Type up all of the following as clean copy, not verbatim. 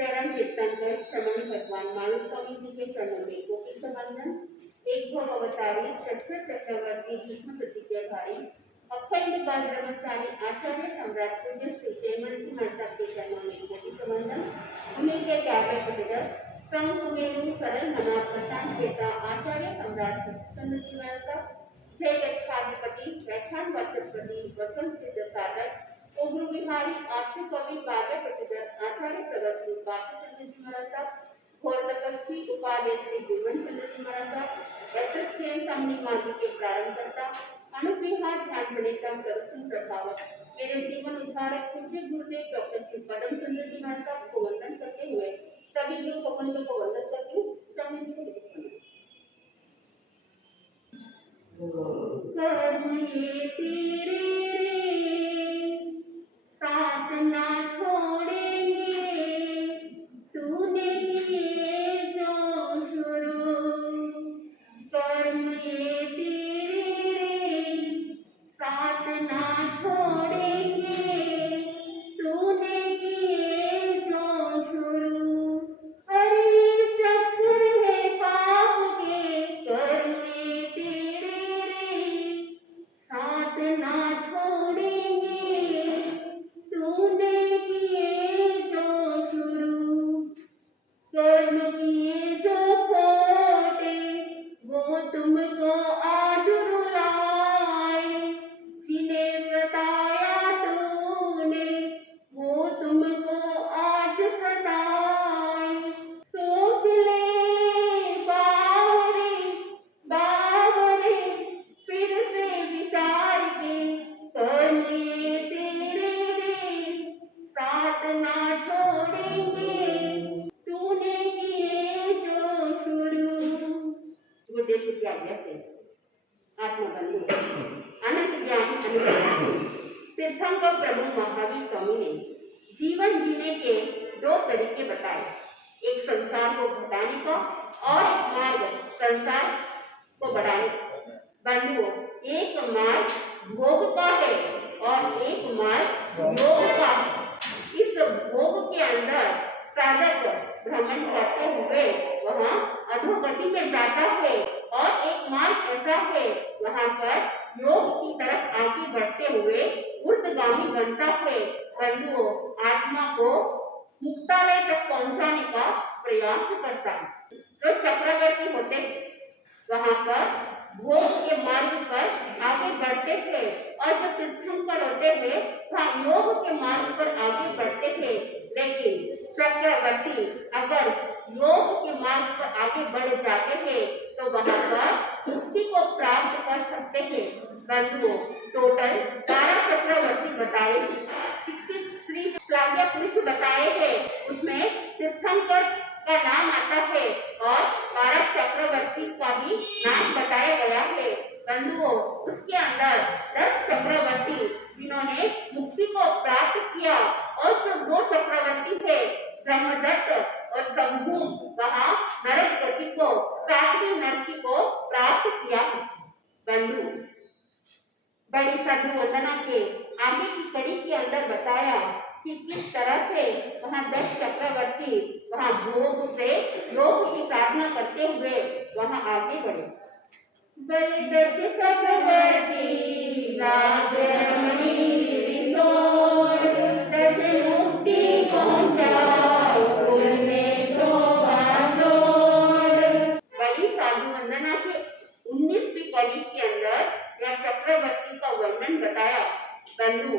चरण कीर्तन कर श्रवण भगवान मानव स्वामी जी के चरणों में कोटि समंदन। एक भव अवतारी सत्य चक्रवर्ती भीष्म प्रतिज्ञाधारी अखंड बाल ब्रह्मचारी आचार्य सम्राट पूज्य श्री जयमल जी महाराज के चरणों में कोटि समंदन। उन्हीं के ग्यारह प्रतिदर संग सुमेरु सरल मना प्रशांत देता आचार्य सम्राट चंद्र जी महाराज जय गच्छाधिपति वैठान वचस्पति वसंत सिद्ध साधक उग्र विहारी आशु कवि काव्य प्रतिदर आचार्य प्रवृत्ति बाकी चंद्र जी महाराज घोर तपस्वी उपाध्याय श्री गुरुवन चंद्र जी महाराज एसएसकेएम समनी मार्ग के प्रारंभ करता अनुविहार ध्यान प्रणेता सर्वसुन प्रभावक मेरे जीवन उद्धारक पूज्य गुरुदेव डॉक्टर श्री पदम चंद्र जी महाराज को वंदन करते हुए सभी गुरु प्रबंधकों को वंदन करती हूँ। कर्म ये तेरे साथ ना छोड़ेंगे, तूने किए जो शुरू। कर्म ये तेरे साथ ना छोड़ेंगे, तूने किए जो शुरू। हरे चक्र है पाप के, कर्म ये तेरे साथ ना छोड़ेंगे, तूने किए जो शुरू। कर्म किए जो खोटे वो तुमको आज रुलाए, जिन्हें सताया तूने वो तुमको आज सताए। सोच ले बावरे बावरे फिर से विचार के, कर्म ये तेरे साथ ना छोड़ेंगे, तूने किए जो शुरू। गुरुदेव की आज्ञा से आत्मबंधु अनंत ज्ञान तीर्थंकर प्रभु महावीर स्वामी ने जीवन जीने के दो तरीके बताए, एक संसार को घटाने का और एक मार्ग संसार को बढ़ाने का। बंधुओं, एक मार्ग भोग का है और एक मार्ग योग का है। इस भोग के अंदर साधक भ्रमण करते हुए वहाँ अधोगति में जाता है और एक मार्ग ऐसा है वहाँ पर योग की तरफ आगे बढ़ते हुए ऊर्ध्वगामी बनता है। बंधुओं, आत्मा को मुक्तालय तक पहुँचाने का प्रयास करता है। जो चक्रवर्ती होते वहाँ पर भोग के मार्ग पर आगे बढ़ते थे और जो तीर्थंकर होते थे वहाँ योग के मार्ग पर आगे बढ़ते थे। लेकिन चक्रवर्ती अगर योग के मार्ग पर आगे बढ़ जाते थे तो वहाँ पर मुक्ति को प्राप्त कर सकते थे। बंधुओं, टोटल 12 चक्रवर्ती बताए, 63 श्लाघ्य पुरुष बताए हैं, उसमें तीर्थंकर का नाम आता है और 12 चक्रवर्ती का भी नाम बताया गया है। बंधुओं, उसके अंदर 10 चक्रवर्ती जिन्होंने मुक्ति को प्राप्त किया और जो 2 चक्रवर्ती थे ब्रह्मदत्त और शंभु वहाँ नरक गति को 7वीं नरकी को प्राप्त किया। बंधु, बड़ी साधु वंदना के आगे की कड़ी के अंदर बताया कि किस तरह से वहाँ 10 चक्रवर्ती वहाँ भोग से योग की साधना करते हुए वहाँ आगे बढ़े। बलि 10 चक्रवर्ती राजरमणी रिसोड, 10 मुक्ति पहुँचाओ कुल में शोभा जोड़। बड़ी साधु वंदना के 19वीं कड़ी के अंदर यह चक्रवर्ती का वर्णन बताया। बंधु,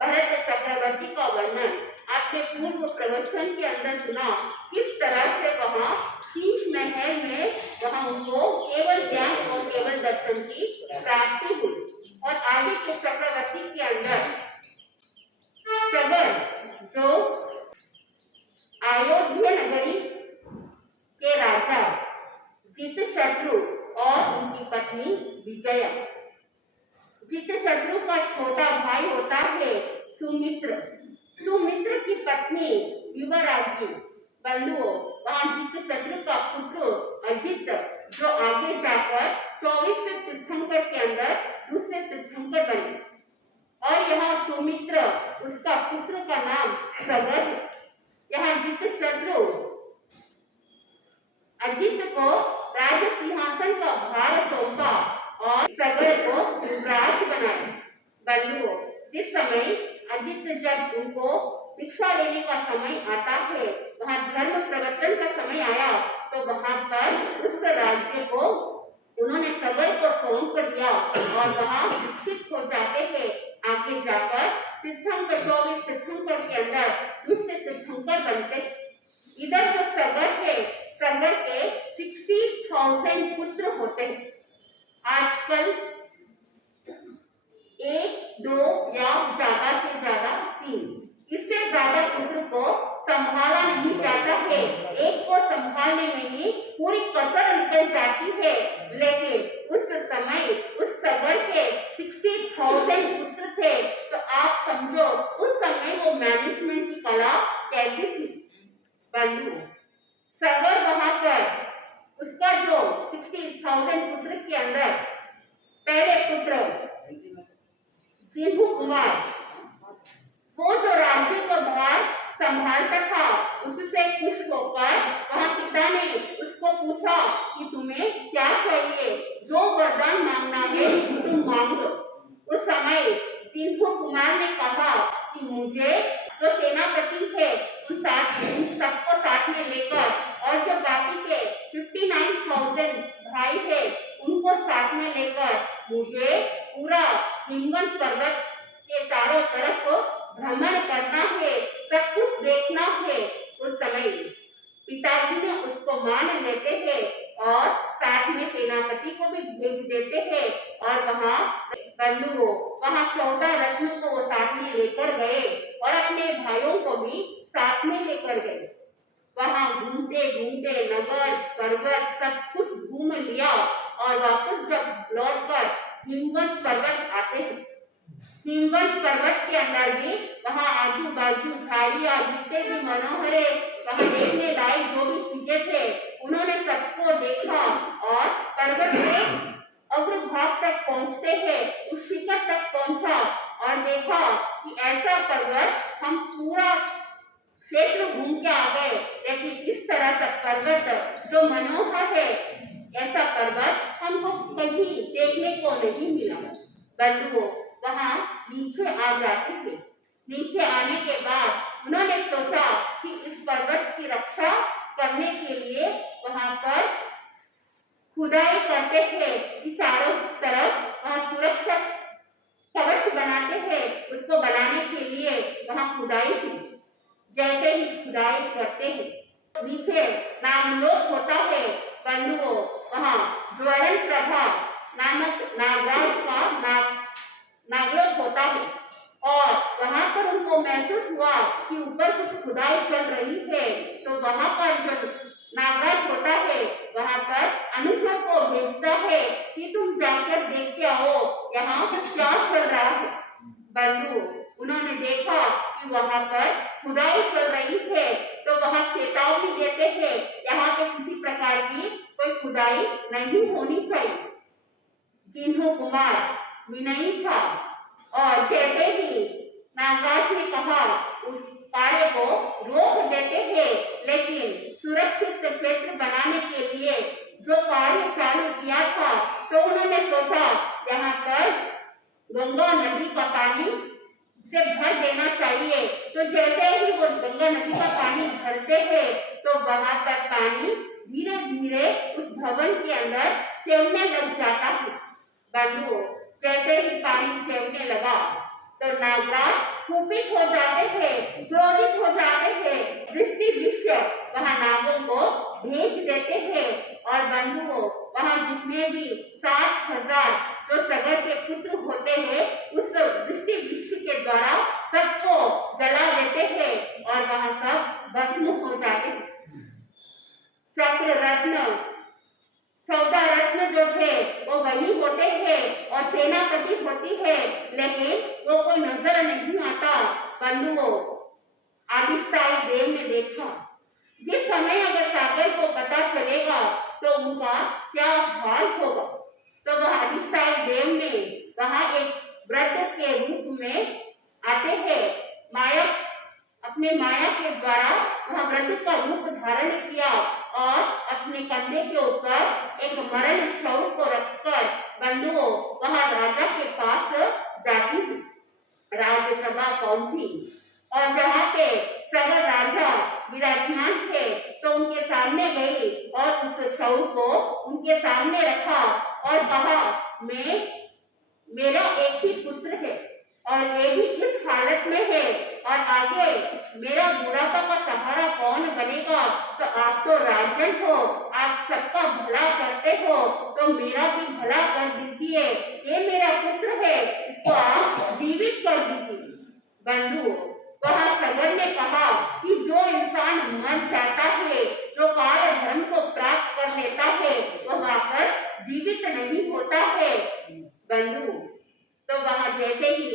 भरत चक्रवर्ती का वर्णन आपने पूर्व प्रवचन के अंदर सुना, किस तरह से वहाँ शीश महल में वहाँ उनको केवल ज्ञान और केवल दर्शन की प्राप्ति हुई। और आगे के चक्रवर्ती के अंदर सगर जो अयोध्या नगरी के राजा जितशत्रु और उनकी पत्नी विजया। जितशत्रु का छोटा भाई होता है सुमित्र, सुमित्र की पत्नी युवराजी। बंधुओं, वहाँ जितशत्रु का पुत्र अजित जो आगे जाकर 24वें तीर्थंकर के अंदर दूसरे तीर्थंकर बने और यहाँ सुमित्र उसका पुत्र का नाम सगर। यहाँ जित जिस समय आदित्य जब उनको शिक्षा लेने का समय आता है, वहाँ धर्म प्रवर्तन का समय आया, तो वहाँ पर उस राज्य को उन्होंने सगर को सौंप दिया और वहाँ शिक्षित हो जाते हैं। आगे जाकर तीर्थंकर 24 तीर्थंकर के अंदर दूसरे तीर्थंकर बनते। इधर जो सगर है, सगर के 60,000 पुत्र होते हैं। आजकल एक, दो या ज्यादा से ज्यादा 3, इससे ज्यादा पुत्र को संभाला नहीं जाता है। एक को संभालने में ही पूरी कसर निकल जाती है। लेकिन उस समय उस सगर के 60,000 पुत्र थे, तो आप समझो उस समय वो मैनेजमेंट की कला कैसी थी। बंधु, सगर वहां पर उसका जो 60,000 पुत्र के अंदर पहले पुत्र जिन्हू कुमार, वो जो राज्य को भार संभालता था, उससे खुश होकर वहां पिता ने उसको पूछा कि तुम्हें क्या चाहिए, जो वरदान मांगना है तुम मांगो। उस समय जिन्हू कुमार ने कहा कि मुझे जो सेनापति है उन सबको साथ में लेकर और जो बाकी के 59,000 भाई है उनको साथ में लेकर मुझे पूरा हिमवंत पर्वत के चारों तरफ भ्रमण करना है, सब कुछ देखना है। उस समय पिताजी ने उसको मान लेते हैं और साथ में सेनापति को भी भेज देते हैं और वहाँ बंधुओं वहाँ 14 रत्नों को वो साथ में लेकर गए और अपने भाइयों को भी साथ में लेकर गए। वहाँ घूमते घूमते नगर पर्वत सब कुछ घूम लिया और वापस जब लौटकर हिमवंत पर्वत आते हैं, हिमवंत पर्वत के अंदर भी वहाँ आजू बाजू झाड़ियाँ जितने भी मनोहर वहाँ देखने लायक जो भी चीजें थे उन्होंने सबको देखा और पर्वत के अग्रभाग तक पहुँचते हैं, उस शिखर तक पहुँचा और देखा कि ऐसा पर्वत हम पूरा क्षेत्र घूम के आ गए, लेकिन इस तरह का पर्वत जो मनोहर है ऐसा पर्वत हमको कहीं देखने को नहीं मिला। बंधुओं वहाँ नीचे आ जाते थे। नीचे आने के बाद उन्होंने सोचा कि इस पर्वत की रक्षा करने के लिए वहाँ पर खुदाई करते थे कि चारों तरफ वहाँ सुरक्षा कवच बनाते थे। उसको बनाने के लिए वहाँ खुदाई थी। जैसे ही खुदाई करते हैं नीचे नागलोक होता है। बंधुओं वहाँ ज्वलन प्रभा नामक नागराज का नागलोक होता है और वहाँ पर उनको महसूस हुआ कि ऊपर कुछ खुदाई चल रही है। तो वहाँ पर जो नागराज होता है वहाँ पर अनुचर को भेजता है कि तुम जाकर देख के आओ यहाँ क्या चल रहा है। बंधु उन्होंने देखा कि वहाँ पर खुदाई चल रही है, तो वहाँ चेतावनी देते हैं यहाँ पे किसी प्रकार की कोई खुदाई नहीं होनी चाहिए। जिन्हू कुमार विनयी था और जैसे ही नागराज ने कहा उस कार्य को रोक देते हैं, लेकिन सुरक्षित क्षेत्र बनाने के लिए जो कार्य चालू किया था तो उन्होंने सोचा यहाँ पर गंगा नदी का पानी से भर देना चाहिए। तो जैसे ही वो गंगा नदी का पानी भरते हैं तो वहां पर पानी धीरे धीरे उस भवन के अंदर चलने लग जाता है। बंधुओं जैसे ही पानी चलने लगा तो नागराज कुपित हो जाते थे, क्रोधित हो जाते थे। दृष्टि विश्व वहां नागों को भेज देते हैं और बंधुओं वहां जितने भी 60,000 जो सगर के पुत्र होते हैं उस दृष्टि विश्व के द्वारा सबको जला देते हैं और वहां सब भस्म हो जाते हैं। चक्र रत्न 14 रत्न जो थे वो वही होते हैं और सेनापति होती है, लेकिन वो कोई नजर नहीं आता। बंधुओं आदिस्ताई देव ने देखा जिस समय अगर सागर को पता चलेगा तो उनका क्या हाल होगा। तो वह आदिस्ताई देव ने वहां एक व्रत के रूप में आते हैं। माया अपने माया के द्वारा वह व्रत का रूप धारण किया और अपने कंधे के ऊपर एक मरण शव को रखकर बंधुओं वहां राजा के पास जाती है। जगह पहुंची और जहाँ पे सगर राजा विराजमान थे तो उनके सामने गई और उस शव को उनके सामने रखा और कहा, मैं मेरा एक ही पुत्र है और ये भी इस हालत में है और आगे मेरा बुढ़ापा का सहारा कौन बनेगा। तो आप तो राजन हो, आप सबका भला करते हो, तो मेरा भी भला कर दीजिए। ये मेरा पुत्र है, इसको आप जीवित कर दीजिए। बंधु, वह सगर ने कहा कि जो इंसान मर जाता है, जो काल धर्म को प्राप्त कर लेता है, वह आकर जीवित नहीं होता है। बंधु, तो वह जैसे ही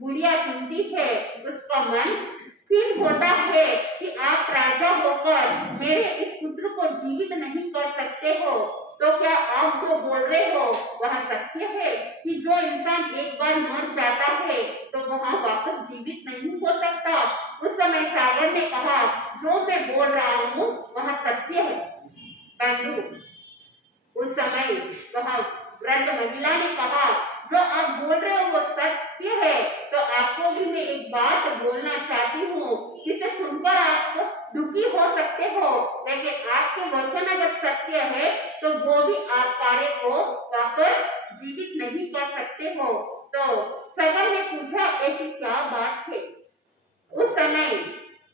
बुढ़िया सुनती है, उसका मन स्थिर होता है कि आप राजा होकर मेरे इस पुत्र को जीवित नहीं कर सकते हो। तो क्या आप जो बोल रहे हो वह सत्य है कि जो इंसान एक बार मर जाता है तो वह वापस जीवित नहीं हो सकता। उस समय सागर ने कहा, जो मैं बोल रहा हूँ वह सत्य है। बंधु, उस समय वह वृद्ध महिला ने कहा, जो आप बोल रहे हो वो सत्य है, तो आपको भी मैं एक बात बोलना चाहती हूँ, जिसे सुनकर आप दुखी हो सकते हो, लेकिन आपके वचन अगर सत्य है तो वो भी आप कार्य को वापस जीवित नहीं कर सकते हो। तो सगर ने पूछा, ऐसी क्या बात है। उस समय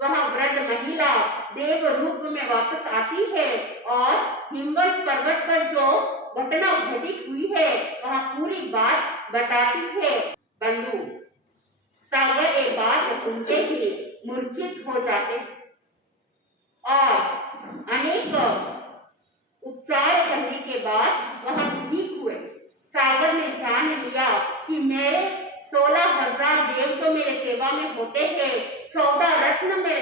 वह वृद्ध महिला देव रूप में वापस आती है और हिमवंत पर्वत पर जो घटना घटित हुई है वह पूरी बात बताती है। बंधु, सागर एक बात सुनते ही मूर्छित हो जाते और अनेक उपचार करने के बाद वह ठीक हुए। सागर ने जान लिया कि मेरे 16,000 देव जो मेरे सेवा में होते हैं, 14 रत्न मेरे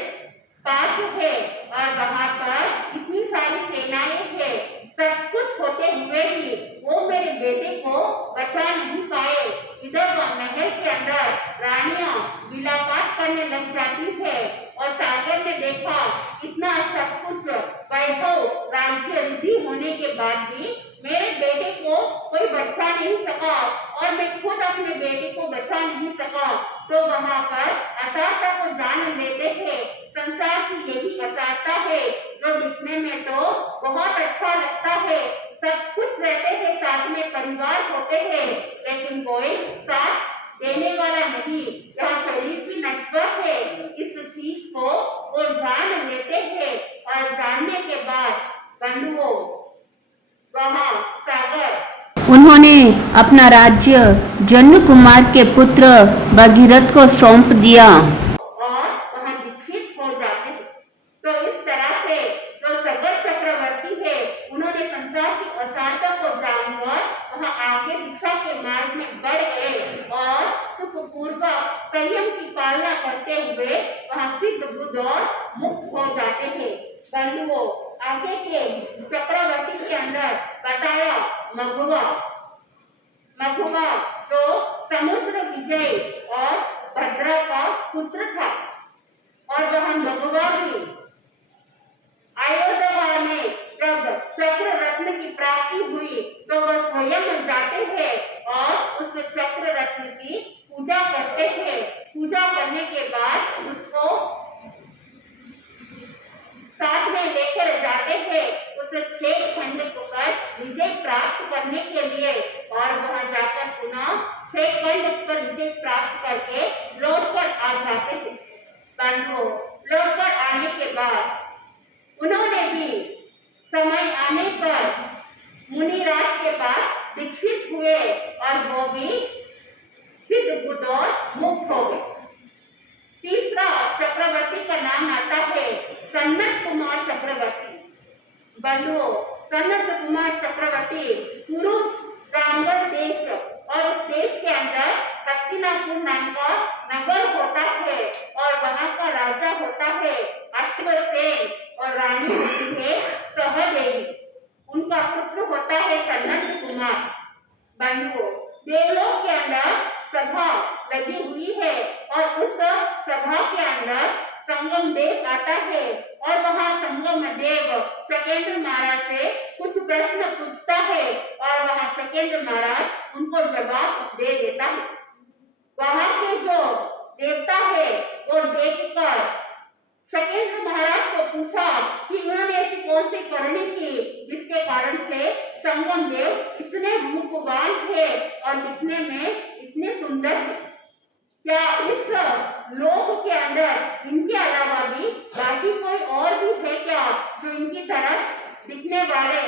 पास है और वहां पर इतनी सारी सेनाएं हैं, सब कुछ होते हुए भी वो मेरे बेटे को बचा नहीं पाए। इधर महल के अंदर रानियां विलापात करने लग जाती है और सागर ने देखा इतना सब कुछ वैभव राज्य रिद्धि होने के बाद भी मेरे बेटे को कोई बचा नहीं सका और मैं खुद अपने बेटे को बचा नहीं सका। तो वहां पर असारता को जान लेते हैं। संसार की यही असारता है जो दिखने में तो बहुत अच्छा लगता है, सब कुछ रहते हैं, साथ में परिवार होते हैं, लेकिन कोई साथ देने वाला नहीं। यह शरीर की नश्वर है, इस चीज को वो जान लेते हैं और जानने के बाद बंधुओं वहां सागर उन्होंने अपना राज्य जन्म कुमार के पुत्र भगीरथ को सौंप दिया और वहां दीक्षित हो जाते हैं। तो इस तरह से जो सगर चक्रवर्ती है, उन्होंने संसार की असारता को जानकर वहां आगे दीक्षा के मार्ग में बढ़ गए और सुखपूर्वक संयम की पालना करते हुए वहां सिद्ध बुद्ध और मुक्त हो जाते थे। बंधुओं, आगे के चक्रवर्ती के अंदर बताया मघुआ मघुआ जो समुद्र विजय और भद्रा का पुत्र था और वह मघुआ भी अयोध्या में जब चक्र रत्न की प्राप्ति हुई तो वह स्वयं जाते हैं और उस चक्र रत्न की पूजा करते हैं। पूजा करने के बाद उसको साथ में लेकर जाते हैं उस 6 खंड पर विजय प्राप्त करने के लिए और वहां जाकर पुनः 6 खंड पर विजय प्राप्त करके लौट कर आ जाते हैं। बंधुओं, लौट कर आने के बाद उन्होंने भी समय आने पर मुनिराज के पास दीक्षित हुए और वो भी सिद्ध बुद्ध और मुक्त हो गए। तीसरा चक्रवर्ती का नाम आता है सनत कुमार चक्रवर्ती। बंधुओं, सनत कुमार चक्रवर्ती कुरु प्रांगण देश और उस देश के अंदर हस्तिनापुर नाम का नगर होता है और वहां का राजा होता है अश्वसेन और रानी होती है सहदेवी। उनका पुत्र होता है सनत कुमार। बंधुओं, देवलोक के अंदर सभा लगी हुई है और उस सभा के अंदर संगम देव आता है और वहां संगम देव शकेंद्र महाराज से कुछ प्रश्न पूछता है और वहां शकेंद्र महाराज उनको जवाब दे देता है। वहां के जो देवता है वो देखकर शकेंद्र महाराज को पूछा कि उन्होंने ऐसी कौन सी करनी की जिसके कारण से संगम देव इतने रूपवान है और दिखने में इतने सुंदर है। क्या इस लोक के अंदर इनके अलावा भी बाकी कोई और भी है क्या जो इनकी तरह दिखने वाले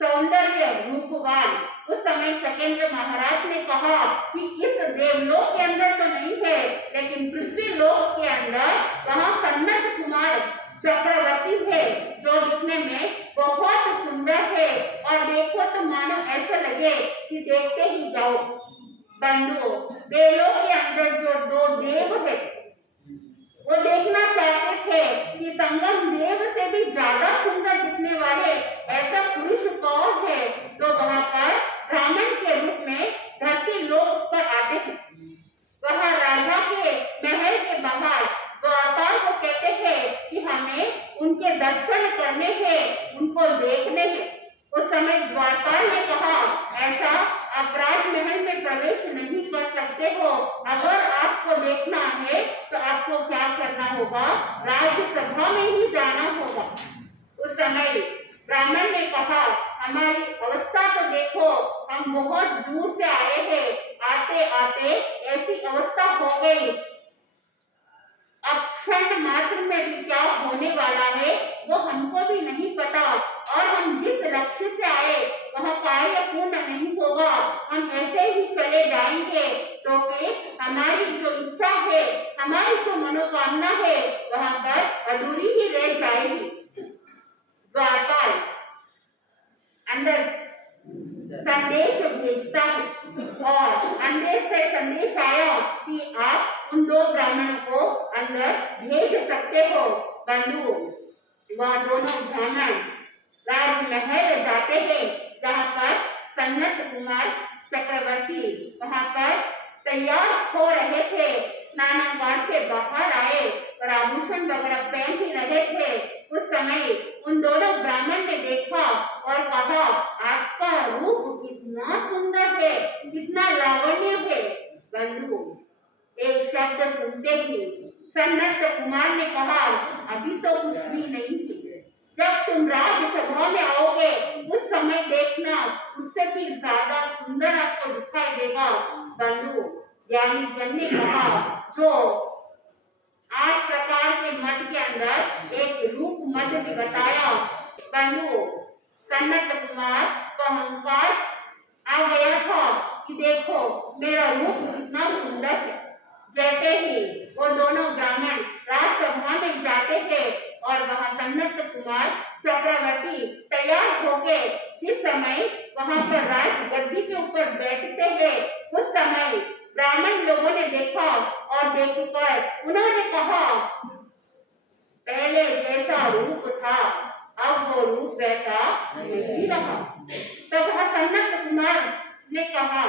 सौंदर्य रूपवान? उस समय शकेंद्र महाराज ने कहा कि इस देवलोक के अंदर तो नहीं है, लेकिन पृथ्वी लोक के अंदर वहाँ सन्नत कुमार चक्रवर्ती है जो दिखने में बहुत सुंदर है और देखो तो मानो ऐसा लगे कि देखते ही जाओ। बंधुओं, देवलोक के अंदर जो दो देव है वो देखना चाहते थे कि संगम देव से भी ज्यादा सुंदर दिखने वाले ऐसा पुरुष कौन है, तो वहां पर ब्राह्मण के रूप में धरती लोक पर आते हैं। वह राजा के महल के बाहर द्वारपाल को कहते हैं कि हमें उनके दर्शन करने हैं, उनको देखने हैं। उस समय द्वारपाल ने कहा, ऐसा आप राजमहल में प्रवेश नहीं कर सकते हो। अगर आपको देखना है तो आपको क्या करना होगा, राज्यसभा में ही जाना होगा। उस समय ब्राह्मण ने कहा, हमारी अवस्था तो देखो, हम बहुत दूर से आए हैं, आते आते ऐसी अवस्था हो गई, अब क्षण मात्र में भी क्या होने वाला है वो हमको भी नहीं पता, और हम जिस लक्ष्य से आए वह कार्य पूर्ण नहीं होगा, हम ऐसे ही चले जाएंगे तो फिर हमारी जो इच्छा है, हमारी जो मनोकामना है वहां पर अधूरी ही रह जाएगी। द्वारपाल अंदर संदेश भेजता है और अंदर से संदेश आया कि आप उन दो ब्राह्मणों को अंदर भेज सकते हो। बंधु, वह दोनों ब्राह्मण राजमहल जाते हैं जहाँ पर सन्नत कुमार चक्रवर्ती वहाँ पर तैयार हो रहे थे, स्नानागार से बाहर आए और आभूषण वगैरह पहन ही रहे थे। उस समय उन दोनों ब्राह्मण ने देखा और कहा, आपका रूप कितना सुंदर है, कितना लावण्य है। बंधु, एक शब्द सुनते ही सन्नत कुमार ने कहा, अभी तो कुछ भी नहीं है, जब तुम राज्यसभा में आओगे उस समय देखना, उससे भी ज्यादा सुंदर आपको दिखाई देगा। बंधु, ज्ञानी जन ने कहा, जो 8 प्रकार के मत के अंदर एक रूप मत भी बताया। बंधु, सन्नत कुमार का अहंकार आ गया था कि देखो मेरा रूप कितना सुंदर है। जैसे ही वो दोनों ब्राह्मण राजसभा में जाते थे और वहाँ सन्नत कुमार चक्रवर्ती तैयार होके जिस समय वहाँ पर राजगद्दी के ऊपर बैठते हैं, उस समय ब्राह्मण लोगों ने देखा और देखकर उन्होंने कहा, पहले जैसा रूप था अब वो रूप वैसा नहीं रहा। तब सन्नत कुमार ने कहा,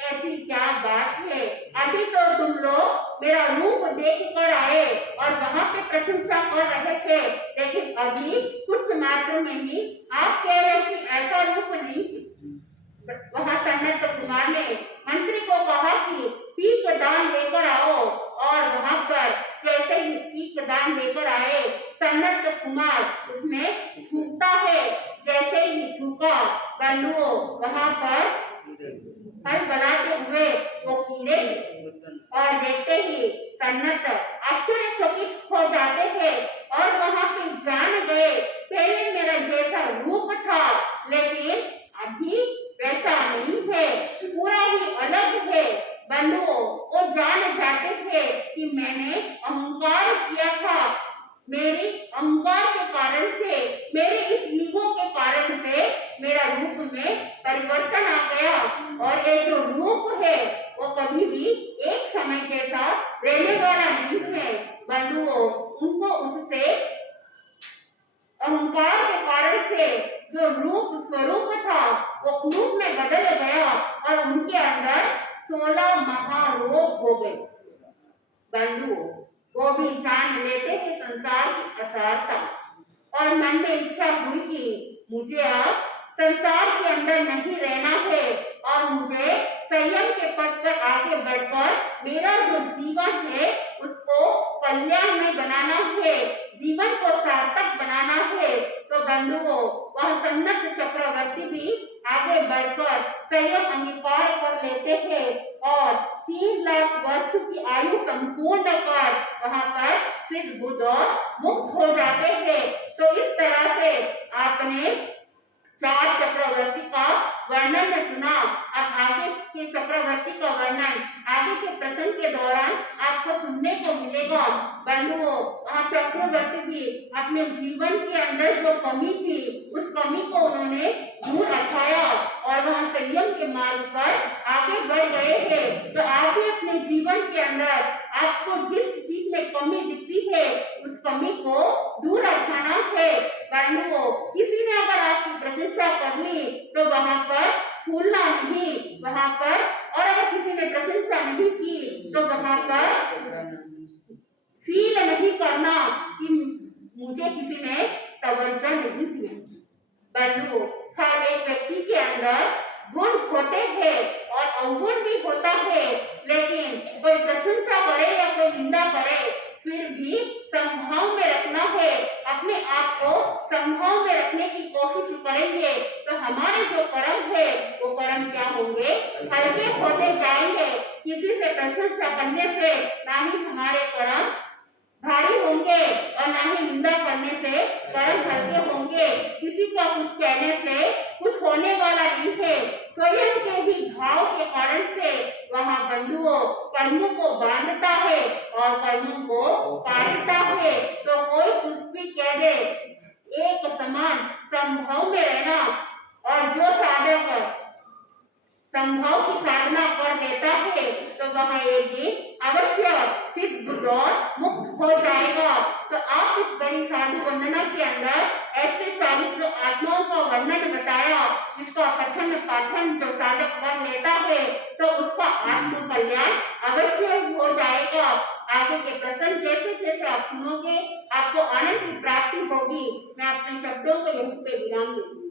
ऐसी क्या बात है, अभी तो तुम लोग मेरा रूप देख कर आए और वहां पे प्रशंसा कर रहे थे, लेकिन अभी कुछ मात्र में ही आप कह रहे हो कि ऐसा रूप नहीं। वहां सन्नत कुमार ने मंत्री को कहा कि पीक दान लेकर आओ, और वहां पर जैसे ही पीक दान लेकर आए, सन्नत कुमार उसमें थूकता है। जैसे ही थूका, बंधुओं, वहां पर फल बनाते हुए वो कीड़े, और देखते ही सन्नत आश्चर्यचकित हो जाते हैं और वहां पे जान गए, पहले मेरा जैसा रूप था लेकिन अभी वैसा नहीं है, पूरा ही अलग है। बंधुओं, वो जान जाते थे कि मैंने अहंकार किया था, मेरी अहंकार के कारण से, मेरे इस ईगो के कारण से मेरा रूप में परिवर्तन आ गया, और ये जो रूप है वो कभी भी एक समय के साथ रहने वाला नहीं है। बंधुओं, उनको उससे अहंकार के कारण से जो रूप स्वरूप था वो रूप में बदल गया और उनके अंदर 16 महारोग हो गए। बंधुओं, वो भी जान लेते हैं संसार की असारता, और मन में इच्छा हुई कि मुझे अब संसार के अंदर नहीं रहना है और मुझे संयम के पथ पर आगे बढ़कर मेरा जो जीवन है उसको कल्याणमय बनाना है, जीवन को सार्थक बनाना है। तो बंधुओं, वह सन्नत चक्रवर्ती भी आगे बढ़कर संयम अंगीकार कर लेते हैं और 3 लाख वर्ष की आयु संपूर्ण कर वहां पर सिद्ध बुद्ध और मुक्त हो जाते हैं। तो इस तरह से आपने 4 चक्रवर्ती का वर्णन सुना। अब आगे के चक्रवर्ती का वर्णन आगे के प्रसंग के दौरान आपको सुनने को मिलेगा। बंधुओं, वह चक्रवर्ती भी अपने जीवन के अंदर जो कमी थी उस कमी को उन्होंने दूर हटाया और वह संयम के मार्ग पर आगे बढ़ गए हैं। तो आप भी अपने जीवन के अंदर आपको जिस चीज में कमी दिखती है उस कमी को दूर हटाना है। बंधुओं, किसी ने अगर आपकी प्रशंसा कर ली तो वहां पर फूलना नहीं, वहां पर, और अगर किसी ने प्रशंसा नहीं की तो वहां पर फील नहीं करना कि मुझे किसी ने तवज्जो नहीं दिया। बंधुओं, हर एक व्यक्ति के अंदर गुण होते हैं और अवगुण भी होता है, लेकिन कोई प्रशंसा करे या कोई निंदा करे फिर भी संभाव में रखना है, अपने आप को संभाव में रखने की कोशिश करेंगे तो हमारे जो कर्म है वो कर्म क्या होंगे, हल्के होते जाएंगे। किसी से प्रशंसा करने से ना ही हमारे कर्म भारी होंगे और ना ही निंदा करने से कर्म हल्के होंगे। किसी का कुछ कहने से कुछ होने वाला नहीं है, स्वयं के ही भाव के कारण से वहाँ बंधुओं कर्मों को बांधता है और कर्मों को काटता है। तो कोई कुछ भी कह दे, एक समान संभव में रहना और जो साधक संभव की साधना कर लेता है तो वह एक दिन अवश्य सिद्ध बुद्ध और मुक्त हो जाएगा। तो आप इस बड़ी साधु वंदना के अंदर ऐसे 40 आत्माओं का वर्णन बताया जिसका पठन पाठन जो साधक कर लेता है तो उसका आत्म कल्याण अवश्य हो जाएगा। आगे के प्रसंग जैसे जैसे आप सुनोगे आपको आनंद की प्राप्ति होगी। मैं अपने शब्दों को यहीं पे विराम दूंगी।